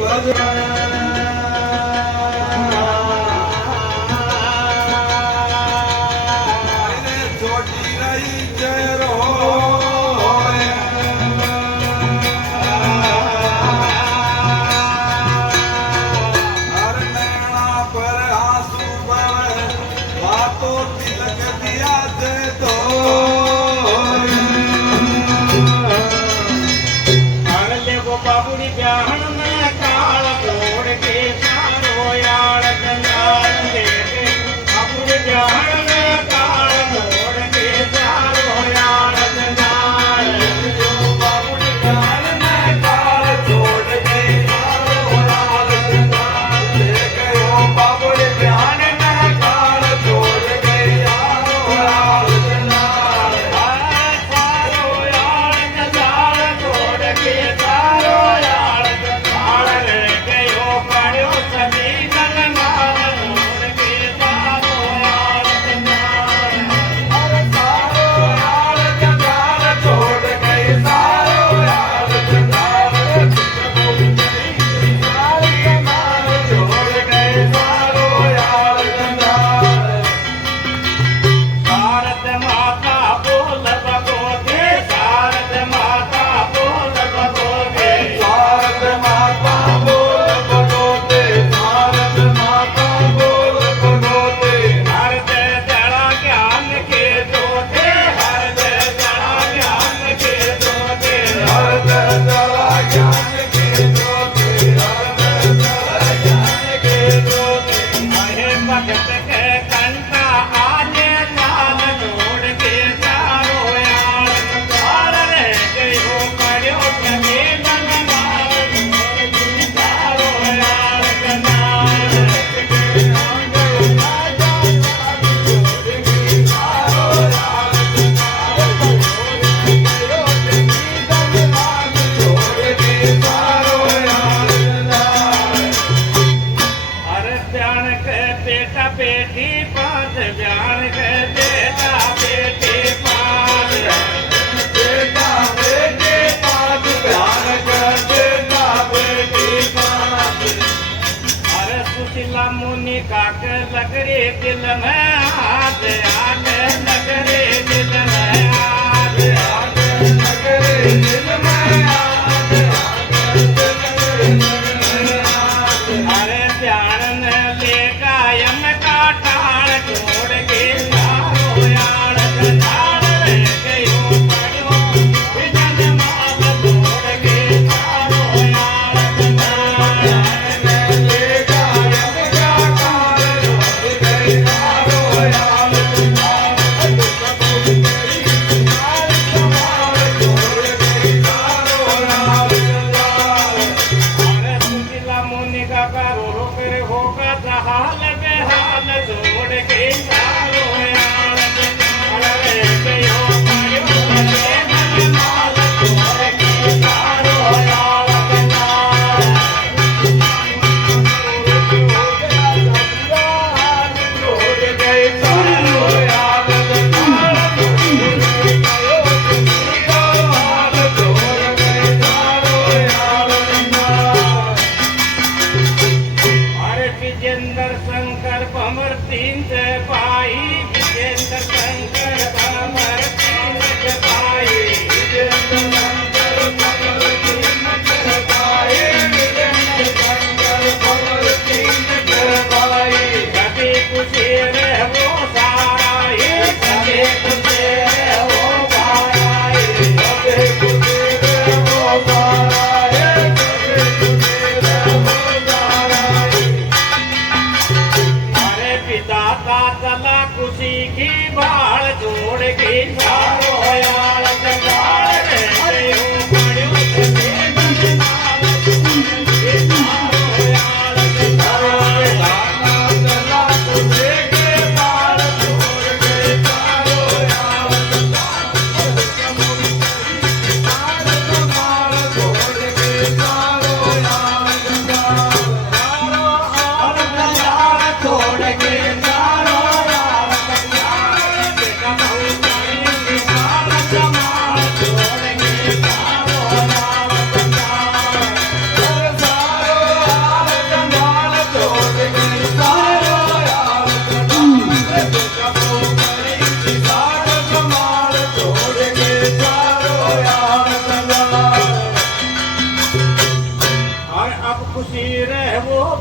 Hare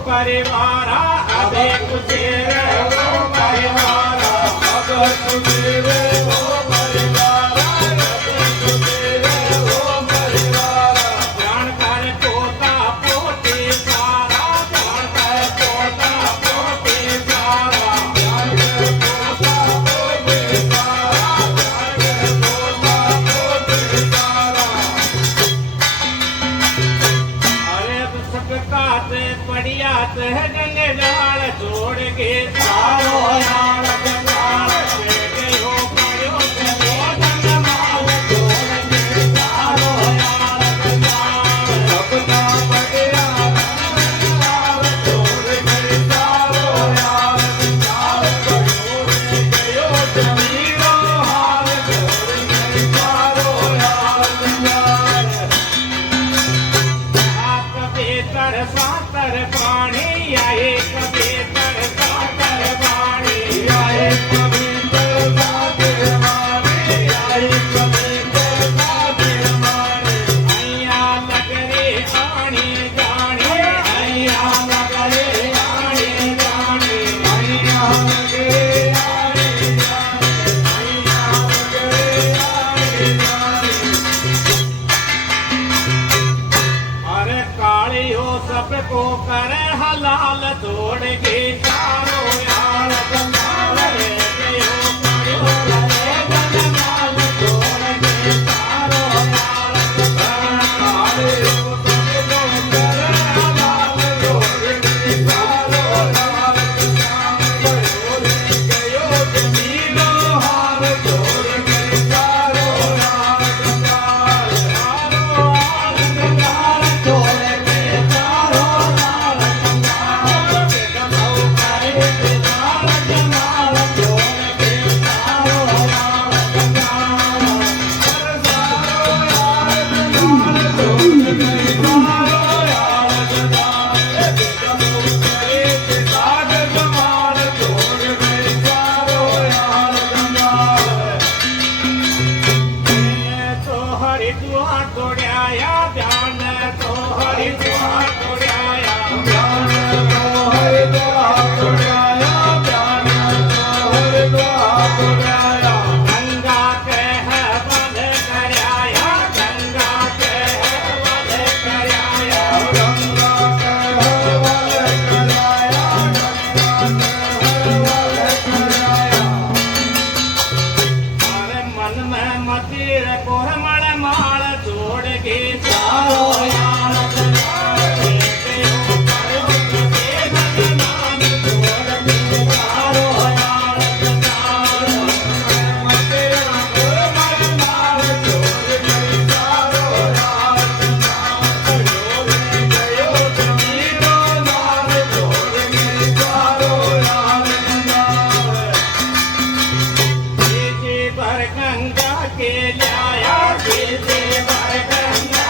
परिवारा अबे कुचेर हो परिवारा अब कुचेर हो परिवारा अबे कुचेर हो परिवारा जान कर पोता पोते सारा जान कर पोता पोते सारा जान कर पोता पोते सारा जान कर पोता पोते सारा अरे सबका ते पड़िया ते गंगे जाल जोड़ के सारो यार जंगाल के हो पड़ो ते जंगमाल जोड़ के सारो यार जंगाल सबका पड़िया जंगाल जोड़ के सारो यार जंगाल पड़ो रे गयो जमीनो हाल जोड़ के सारो यार जंगाल कबीतर सातर पानी आए कबीतर सातर पानी आए कबीतर सातर पानी आए कबीतर सातर पानी अय्या लगरे आनी जानी अय्या लगरे आनी जानी अय्या लगरे आनी जानी अय्या लगरे आनी जानी अरे काली हो सबको करे हलाल तोड़ के चारो यार जंगाल रे हो पड़ो करे जंगमाल तोड़ के चारो यार जंगाल काली हो सबको करे हलाल तोड़ के चारो यार जंगाल रे गयो जमीनो हाल तोड़ के चारो यार जंगाल चारो यार जंगाल तोड़ के चारो यार जंगाल गलो करे ते यार जंगाल तोड़ के चारो यार जंगाल चारो यार जंगाल तोड़ के चारो यार जंगाल गलो करे ते यार जंगाल तोड़ के चारो यार जंगाल तो हरिद्वार तोड़ाया ध्यान तो हरिद्वार तोड़ाया ध्यान तो हरिद्वार तोड़ाया ध्यान तो हरिद्वार तोड़ाया गंगा कह बंद कराया गंगा कह बंद कराया गंगा कह बंद कराया गंगा कह बंद कराया अरे मन में मतीर कोरमण माल जोड़ के चारो यार जंगाल रे हो पड़ो के जंगमाल जोड़ के चारो यार जंगाल मतीर कोरमण माल जोड़ के चारो यार जंगाल जोड़ गयो जमीनो माल जोड़ के चारो यार जंगाल जीजे भर गंगा के लाया जीजे भर गंगा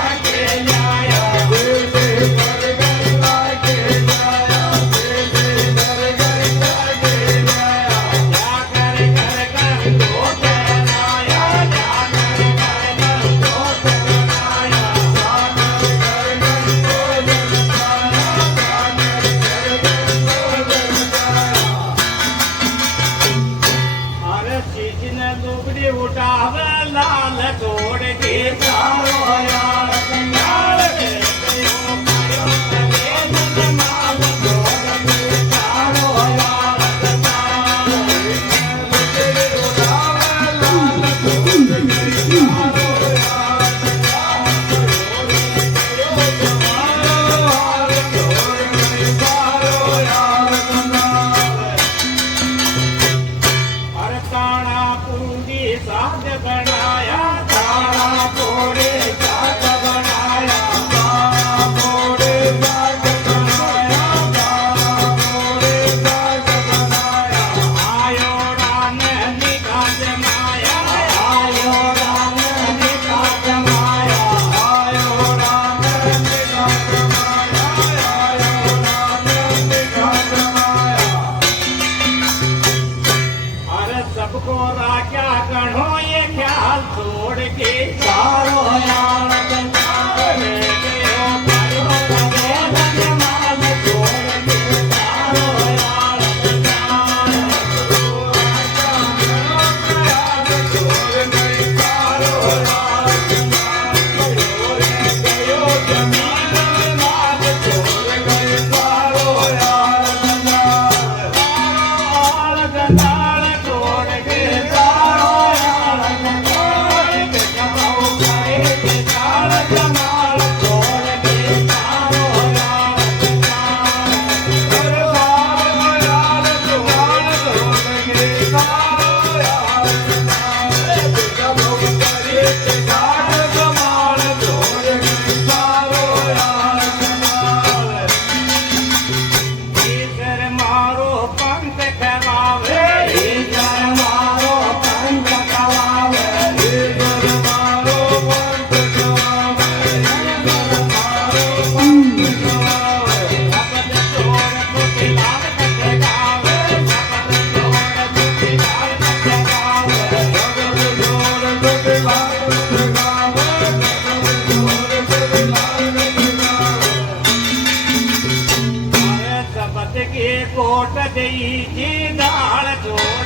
લોટ દઈ દાળ જો